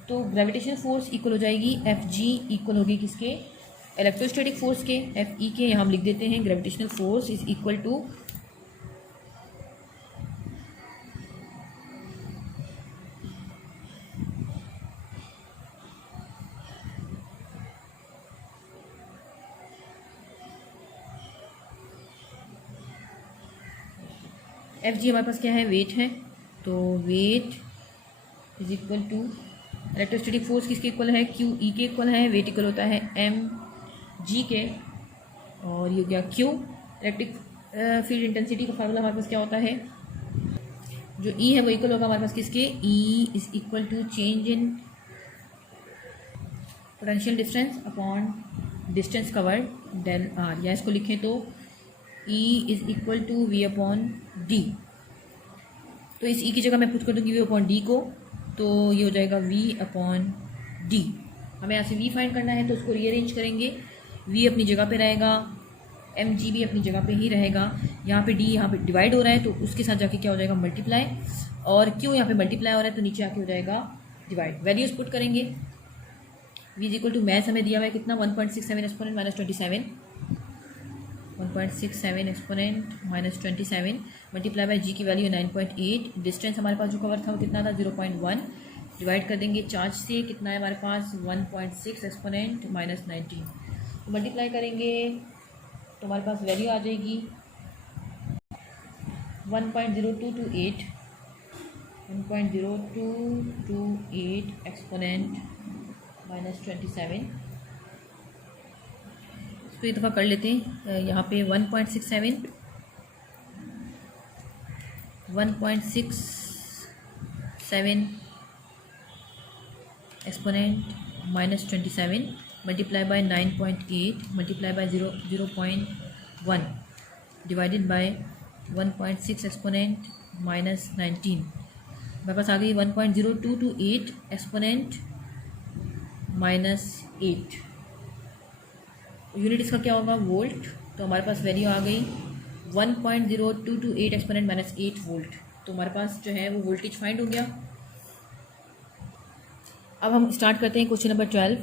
तो ग्रेविटेशनल फोर्स इक्वल हो जाएगी Fg इक्वल होगी किसके, इलेक्ट्रोस्टैटिक फोर्स के, Fe के। यहाँ हम लिख देते हैं gravitational force is equal to F G हमारे पास क्या है, वेट है, तो weight is equal to electrostatic force किसके इक्वल है, क्यू ई के इक्वल है, वेट इक्वल होता है एम जी के, और ये हो गया क्यू। इलेक्ट्रिक फील्ड इंटेंसिटी का फार्मूला हमारे पास क्या होता है, जो ई है वो इक्वल होगा हमारे पास किसके, E is equal to change in potential difference upon distance covered del R, या इसको लिखें तो E is equal to V upon D. तो इस ई की जगह मैं पुट कर दूँगी वी अपॉन डी को, तो ये हो जाएगा वी अपॉन डी। हमें यहाँ से वी फाइंड करना है तो उसको रीअरेंज करेंगे, वी अपनी जगह पे रहेगा, एम जी भी अपनी जगह पे ही रहेगा, यहाँ पे डी यहाँ पे डिवाइड हो रहा है तो उसके साथ जाके क्या हो जाएगा, मल्टीप्लाई, और क्यों यहाँ पे मल्टीप्लाई हो रहा है तो नीचे आके हो जाएगा डिवाइड। वैल्यूज पुट करेंगे, V is equal to mass हमें दिया हुआ है कितना, 1.67 exponent minus 27, 1.67 exponent minus 27 multiply by G की वैल्यू है 9.8, डिस्टेंस हमारे पास जो कवर था वो कितना था 0.1, डिवाइड कर देंगे चार्ज से, कितना है हमारे पास 1.6 एक्सपोनेंट माइनस 19, तो मल्टीप्लाई करेंगे तो हमारे पास वैल्यू आ जाएगी 1.0228 एक्सपोनेंट माइनस 27। इसको एक दफ़ा कर लेते हैं, यहाँ पे 1.67 exponent minus 27 multiply bye 9.8 multiply by 0.1 divided by 1.6 exponent minus 19, मेरे पास आ गई 1.0228 एक्सपोनेंट माइनस 8। यूनिट इसका क्या होगा, वोल्ट, तो हमारे पास वैल्यू आ गई 1.0228 एक्सपोनेंट माइनस 8 वोल्ट, तो हमारे पास जो है वो वोल्टेज फाइंड हो गया। अब हम स्टार्ट करते हैं question number 10।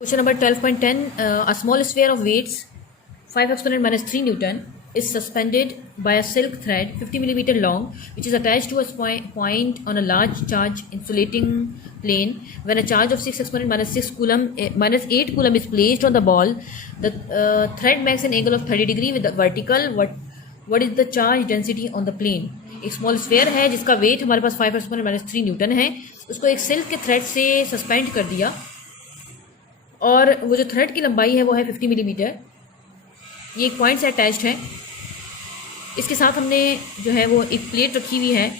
Question number 12.10, a small sphere of weights 5 exponent minus 3 Newton is suspended by a silk thread 50 millimeter long, which is attached to a point on a large charge insulating plane. When a charge of 6 exponent minus 8 coulomb is placed on the ball, the thread makes an angle of 30 degree with the vertical. What is the charge density on the plane? एक स्मॉल स्फेयर है जिसका वेट हमारे पास 5 एक्सपोनेंट माइनस 3 न्यूटन है, उसको एक सिल्क के थ्रेड से सस्पेंड कर दिया, और वो जो थ्रेड की लंबाई है वो है 50 मिलीमीटर। ये एक पॉइंट से अटैच्ड है, इसके साथ हमने जो है वो एक प्लेट रखी हुई है।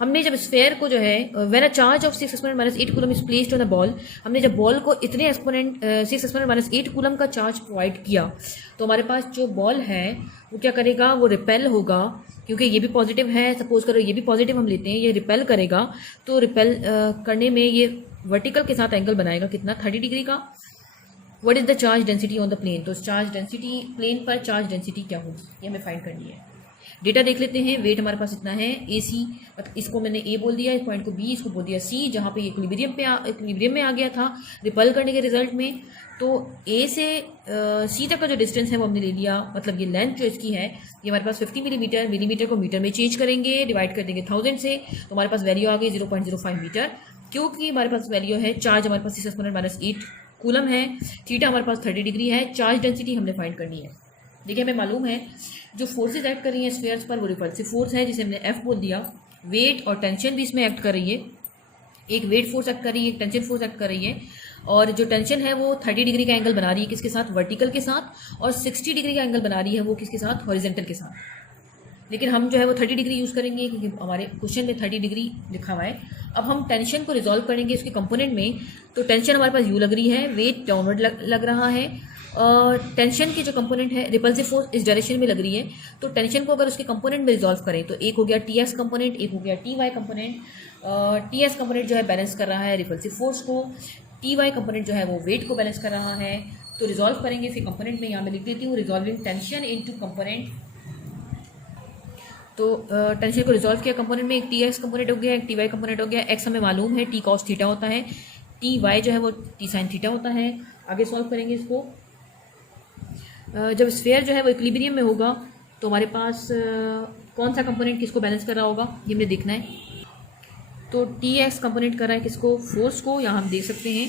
हमने जब स्फेयर को जो है when a charge of 6 exponent minus 8 coulomb is placed on the ball, हमने जब बॉल को इतने 6 एक्सपोनेंट माइनस 8 कूलम का चार्ज प्रोवाइड किया, तो हमारे पास जो बॉल है वो क्या करेगा, वो रिपेल होगा, क्योंकि ये भी पॉजिटिव है, सपोज करो ये भी पॉजिटिव हम लेते हैं, ये रिपेल करेगा, तो रिपेल करने में ये वर्टिकल के साथ एंगल बनाएगा कितना, 30 डिग्री का। What is the charge density on the plane, तो चार्ज डेंसिटी प्लेन पर चार्ज डेंसिटी क्या होगी ये हमें फाइंड करनी है। डेटा देख लेते हैं, वेट हमारे पास इतना है ए सी, मतलब इसको मैंने ए बोल दिया, इस पॉइंट को बी, इसको बोल दिया सी, जहाँ पे इक्विलिब्रियम में आ गया था रिपल करने के रिजल्ट में। तो ए से सी तक का जो डिस्टेंस है वो हमने ले लिया, मतलब ये लेंथ जो इसकी है ये हमारे पास 50 मिलीमीटर को मीटर में चेंज करेंगे, डिवाइड कर देंगे 1000 से, तो हमारे पास वैल्यू आ गई 0.05 मीटर। क्योंकि हमारे पास वैल्यू है, चार्ज हमारे पास 6 एक्सपोनेंट माइनस 8 कूलम है, थीटा हमारे पास 30 डिग्री है, चार्ज डेंसिटी हमने फाइंड करनी है। देखिए हमें मालूम है जो फोर्सेज एक्ट कर रही हैं स्फीयर्स पर वो रिपल्सिव फोर्स है, जिसे हमने एफ बोल दिया। वेट और टेंशन भी इसमें एक्ट कर रही है, एक वेट फोर्स एक्ट कर रही है, एक टेंशन फोर्स एक्ट कर रही है, और जो टेंशन है वो 30 डिग्री का एंगल बना रही है किसके साथ, वर्टिकल के साथ, और 60 डिग्री का एंगल बना रही है वो किसके साथ, हॉरिजेंटल के साथ। लेकिन हम जो है वो 30 डिग्री यूज़ करेंगे क्योंकि हमारे क्वेश्चन में 30 डिग्री लिखा हुआ है। अब हम टेंशन को रिजॉल्व करेंगे उसके कंपोनेंट में, तो टेंशन हमारे पास यू लग रही है, वेट डाउनवर्ड लग रहा है, और टेंशन की जो कंपोनेंट है रिपल्सिव फोर्स इस डायरेक्शन में लग रही है। तो टेंशन को अगर उसके कंपोनेंट में रिजॉल्व करें तो एक हो गया टी एक्स कंपोनेंट, एक हो गया T Y component. T X component जो है बैलेंस कर रहा है रिपल्सिव फोर्स को, टी वाई कंपोनेंट जो है वो वेट को बैलेंस कर रहा है। तो रिजॉल्व करेंगे फिर कंपोनेंट में, यहाँ मैं लिख देती हूँ रिजॉल्विंग टेंशन इनटू कंपोनेंट। तो टेंशन को रिजॉल्व किया कंपोनेंट में, एक टी एक्स कंपोनेंट हो गया, एक टी वाई कंपोनेंट हो गया। एक्स हमें मालूम है टी कॉस थीटा होता है, टी वाई जो है वो टी साइन थीटा होता है। आगे सॉल्व करेंगे इसको। जब स्फेयर जो है वो इक्विलिब्रियम में होगा तो हमारे पास कौन सा कंपोनेंट किसको बैलेंस कर रहा होगा ये हमें देखना है। तो टी एक्स कंपोनेंट कर रहा है किसको, फोर्स को, यहाँ हम देख सकते हैं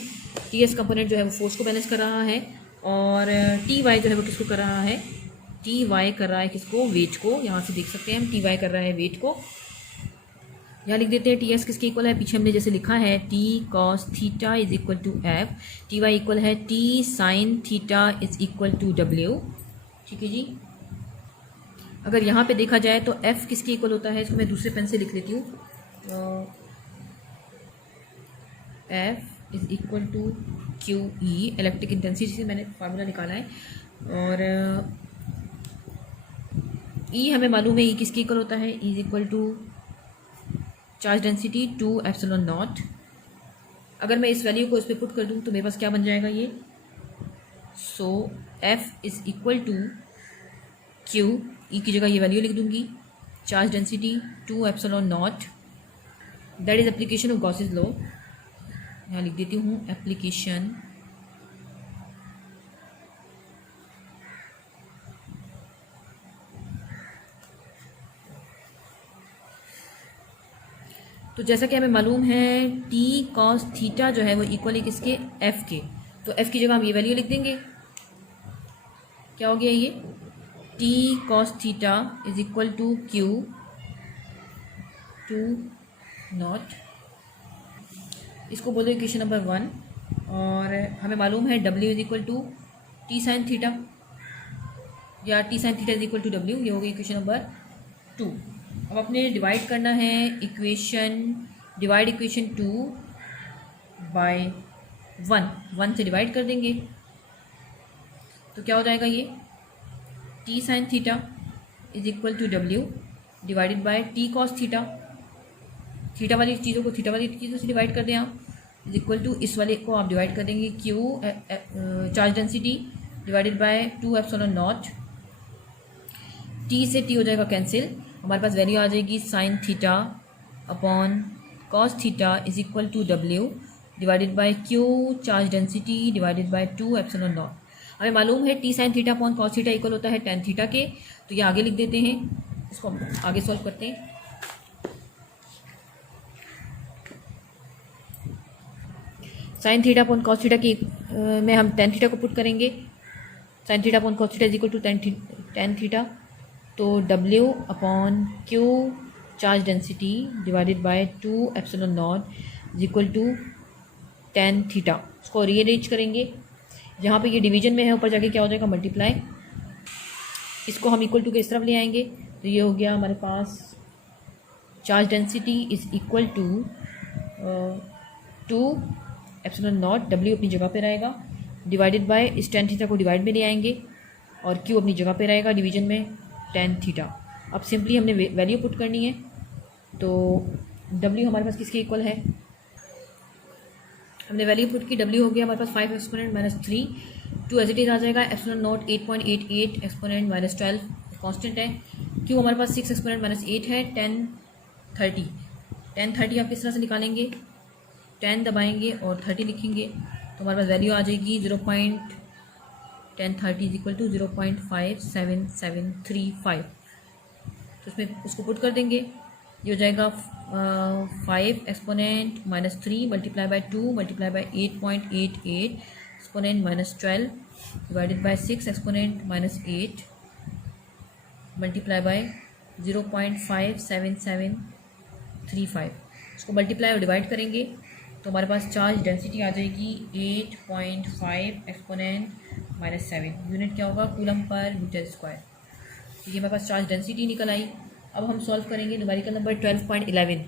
टी एक्स कंपोनेंट जो है वो फोर्स को बैलेंस कर रहा है, और टी वाई जो है वो किसको कर रहा है, टी वाई कर रहा है किसको, वेट को। यहाँ से देख सकते हैं हम टी वाई कर रहा है वेट को। यहाँ लिख देते हैं टी एस किसके इक्वल है, पीछे हमने जैसे लिखा है T cos theta is equal to F, T Y equal है T sine theta is equal to W. ठीक है जी। अगर यहाँ पे देखा जाए तो एफ किसके इक्वल होता है, इसको मैं दूसरे पेन से लिख लेती हूँ। F is equal to Q E, electric intensity से मैंने फार्मूला निकाला है। और ई हमें मालूम है ई किसके इक्वल होता है, E is equal to charge density to epsilon nought. अगर मैं इस वैल्यू को इस पर पुट कर दूँ तो मेरे पास क्या बन जाएगा ये, so F is equal to Q, E की जगह ये वैल्यू लिख दूंगी, charge density to epsilon naught, that is application of Gauss's law. यहाँ लिख देती हूँ एप्लीकेशन तो जैसा कि हमें मालूम है टी कॉस थीटा जो है वो इक्वल है किसके, एफ के। तो एफ की जगह हम ये वैल्यू लिख देंगे, क्या हो गया ये, T cos theta is equal to Q to naught, इसको बोलो इक्वेशन नंबर 1। और हमें मालूम है W is equal to T sine theta, या T sine theta is equal to W, ये हो गई इक्वेशन नंबर 2। अब अपने डिवाइड करना है इक्वेशन, डिवाइड इक्वेशन 2 बाय 1 से डिवाइड कर देंगे तो क्या हो जाएगा ये, T sine theta is equal to W divided by T cos theta, theta वाली चीज़ों को थीटा वाली चीज़ों से डिवाइड कर दें आप, इज इक्वल टू इस वाले को आप डिवाइड कर देंगे Q charge density divided by two epsilon nought, T से टी हो जाएगा कैंसिल, हमारे पास वैल्यू आ जाएगी sine theta upon cos theta is equal to W divided by Q charge density divided by two epsilon nought. हमें मालूम है T sine theta upon cos theta equal होता है टेन थीटा के, तो ये आगे लिख देते हैं, इसको हम आगे सॉल्व करते हैं। Sine theta upon cos theta की में हम टेन थीटा को पुट करेंगे, sine theta upon cos theta is equal to tan theta, तो W upon Q charge density divided by two epsilon nought is equal to tan theta. इसको रीअरेंज करेंगे, जहाँ पे ये डिवीजन में है ऊपर जाके क्या हो जाएगा मल्टीप्लाई, इसको हम इक्वल टू के इस तरफ ले आएंगे तो ये हो गया हमारे पास charge density is equal to two epsilon naught, W अपनी जगह पे रहेगा डिवाइडेड बाय इस टेन थीटा को डिवाइड में ले आएंगे और Q अपनी जगह पे रहेगा डिवीजन में टेन थीटा। अब सिंपली हमने वैल्यू पुट करनी है, तो W हमारे पास किसके इक्वल है, हमने वैल्यू पुट की, W हो गया हमारे पास 5 exponent minus 3, 2 as it is आ जाएगा, epsilon naught 8.88 exponent minus 12 constant है, Q हमारे पास 6 एक्सपोनेंट माइनस 8 है, 10 30 आप किस तरह से निकालेंगे, 10 दबाएंगे और 30 लिखेंगे तो हमारे पास वैल्यू आ जाएगी 0.1030 इज इक्वल टू 0.57735। तो उसमें उसको पुट कर देंगे, ये हो जाएगा 5 exponent minus 3 multiply by 2 multiply by 8.88 exponent minus 12 divided by 6 exponent minus 8 multiply by 0.57735। इसको मल्टीप्लाई और डिवाइड करेंगे तो हमारे पास चार्ज डेंसिटी आ जाएगी 8.5 एक्सपोनेंट माइनस 7, यूनिट क्या होगा कूलम पर मीटर स्क्वायर। तो ये हमारे पास चार्ज डेंसिटी निकल आई। अब हम सॉल्व करेंगे numerical number 12.11।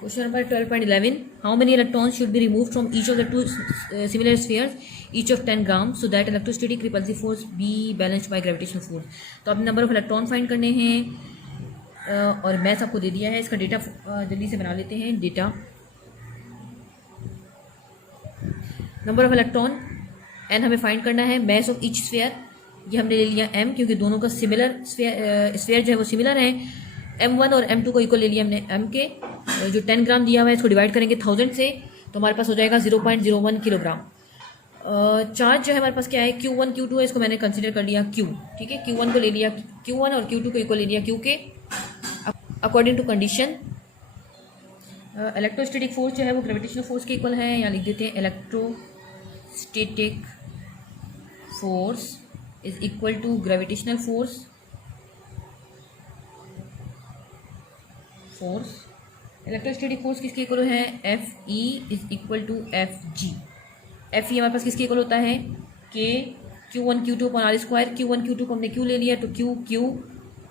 Question number 12.11, how many electrons should be removed from each of the two similar spheres each of 10 gram so that electrostatic repulsive force be balanced by gravitational force. तो अब नंबर ऑफ इलेक्ट्रॉन फाइंड करने हैं और मैथ्स आपको दे दिया है, इसका डेटा जल्दी से बना लेते हैं। Data number of electron n हमें फाइंड करना है, मैस ऑफ ईच स्फीयर ये हमने ले लिया m क्योंकि दोनों का सिमिलर स्फीयर जो है वो सिमिलर है, m1 और m2 को इक्वल ले लिया हमने m के, जो 10 ग्राम दिया हुआ है इसको डिवाइड करेंगे 1000 से तो हमारे पास हो जाएगा 0.01 किलोग्राम। चार्ज जो है हमारे पास क्या है Q1 Q2 है, इसको मैंने कंसिडर कर लिया Q, ठीक है, Q1 को ले लिया Q1 और Q2 को इक्वल ले लिया Q के according to condition. Electrostatic force जो है वो ग्रेविटेशनल फोर्स के इक्वल है, यहाँ लिख देते हैं electrostatic force is equal to gravitational force electrostatic force किसके इक्वल है, F E is equal to F G. F E हमारे पास किसके इक्वल होता है, K Q one Q two upon R square. Q one Q two को हमने क्यू ले लिया तो Q Q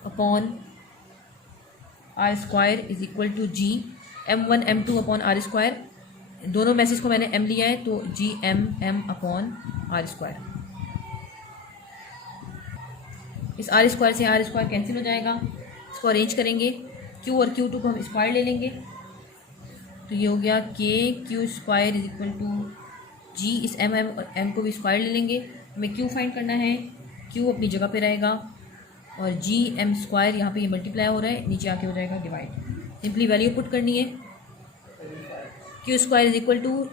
upon R square is equal to G M one M two upon R square. दोनों मैसेज को मैंने एम लिया है तो G M M upon R square. इस आर स्क्वायर से आर स्क्वायर कैंसिल हो जाएगा, इसको अरेंज करेंगे। क्यू और क्यू टू को हम स्क्वायर ले लेंगे तो ये हो गया के Q square is equal to G. इस एम एम और एम को भी स्क्वायर ले लेंगे। हमें क्यू फाइंड करना है, क्यू अपनी जगह पे रहेगा और जी एम स्क्वायर यहाँ पे ये मल्टीप्लाई हो रहा है, नीचे आके हो जाएगा डिवाइड। सिंपली वैल्यू पुट करनी है, Q square is equal to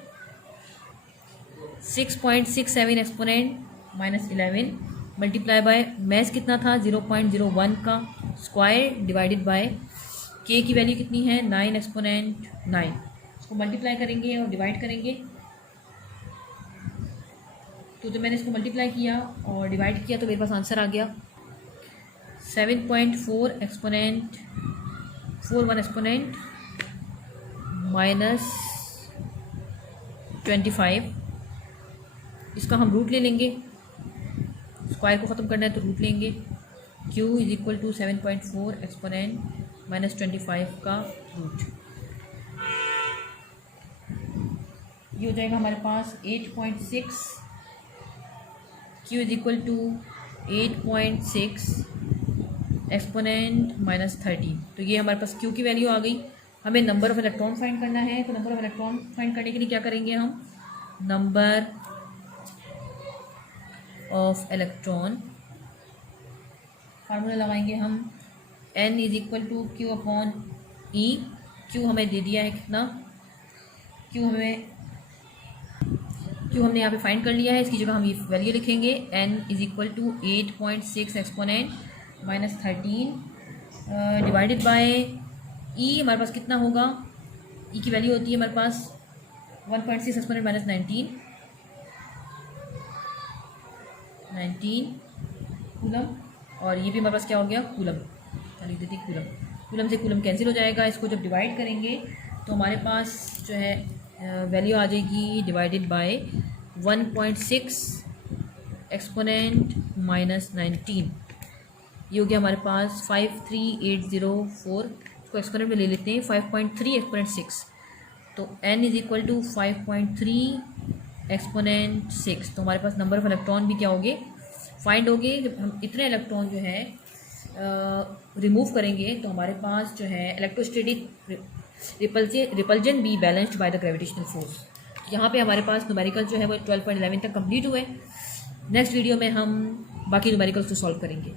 6.67 exponent minus 11 multiply by मैथ कितना था 0.01 का स्क्वायर डिवाइडेड बाय के की वैल्यू कितनी है 9 एक्सपोनेंट 9। इसको मल्टीप्लाई करेंगे और डिवाइड करेंगे तो जब मैंने इसको मल्टीप्लाई किया और डिवाइड किया तो मेरे पास आंसर आ गया 7.4 एक्सपोनेंट 41 एक्सपोनेंट माइनस 25। इसका हम रूट ले लेंगे, स्क्वायर को ख़त्म करना है तो रूट लेंगे। q is equal to 7.4 exponent minus 25 का रूट। ये हो जाएगा हमारे पास 8.6। q is equal to 8.6 exponent minus 13। तो ये हमारे पास q की वैल्यू आ गई। हमें नंबर ऑफ इलेक्ट्रॉन फाइंड करना है तो नंबर ऑफ इलेक्ट्रॉन फाइंड करने के लिए क्या करेंगे हम, नंबर ऑफ इलेक्ट्रॉन फार्मूला लगाएंगे हम n is equal to Q upon E. Q हमें दे दिया है कितना, क्यू हमने यहाँ पे फाइंड कर लिया है, इसकी जगह हम ये वैल्यू लिखेंगे n is equal to 8.6 exponent minus 13 divided by E. हमारे पास कितना होगा, ई की वैल्यू होती है हमारे पास 1.6 एक्सपोनेंट माइनस 19 कूलम और ये भी हमारे पास क्या हो गया कूलम। लिख देते कूलम, कूलम से कूलम कैंसिल हो जाएगा। इसको जब डिवाइड करेंगे तो हमारे पास जो है वैल्यू आ जाएगी डिवाइडेड बाय 1.6 एक्सपोनेंट माइनस 19। ये हो गया हमारे पास 53804। इसको एक्सपोनेंट में ले लेते हैं 5.3 एक्सपोनेंट 6 तो n is equal to 5.3 exponent 6। तो हमारे पास नंबर ऑफ इलेक्ट्रॉन भी क्या होंगे फाइंड होंगे। जब हम इतने इलेक्ट्रॉन जो है रिमूव करेंगे तो हमारे पास जो है इलेक्ट्रोस्टैटिक रिपल्जन भी balanced by the gravitational force. यहाँ पे हमारे पास न्यूमेरिकल जो है वो 12.11 तक कंप्लीट हुए। नेक्स्ट वीडियो में हम बाकी न्यूमेरिकल्स को सॉल्व करेंगे।